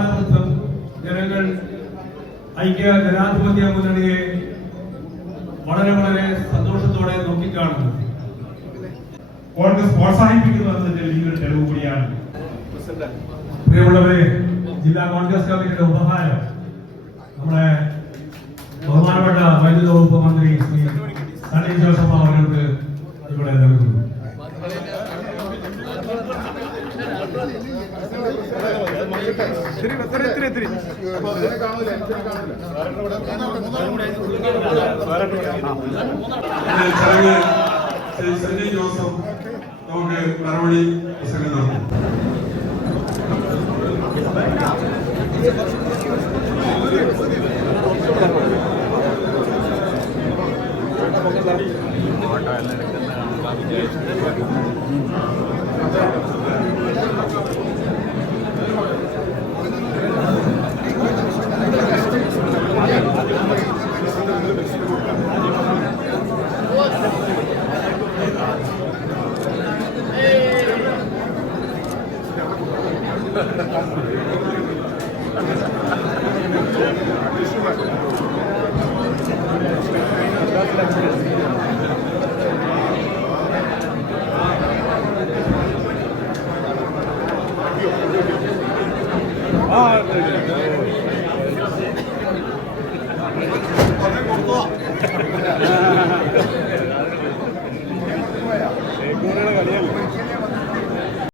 കാലഘട്ടം ജനങ്ങൾ ഐക്യ ജനാധിപത്യ മുന്നണിയെ വളരെ വളരെ സന്തോഷത്തോടെ നോക്കിക്കാണുന്നു. കോൺഗ്രസ് പ്രോത്സാഹിപ്പിക്കുന്നതിന്റെ വലിയൊരു തെളിവ് കൂടിയാണ്. പ്രിയമുള്ളവരെ, ജില്ലാ കോൺഗ്രസ് കമ്മിറ്റിയുടെ ഉപഹാരം നമ്മുടെ ബഹുമാനപ്പെട്ട വൈദ്യുത വകുപ്പ് മന്ത്രി ശ്രീ സണ്ണി ജോസഫ് അവർക്ക് ഇവിടെ നൽകുന്നു. ചടങ്ങ് ശ്രീ സണ്ണി ജോസഫ് നമുക്ക് മറുപടി പ്രസംഗം നടത്തും.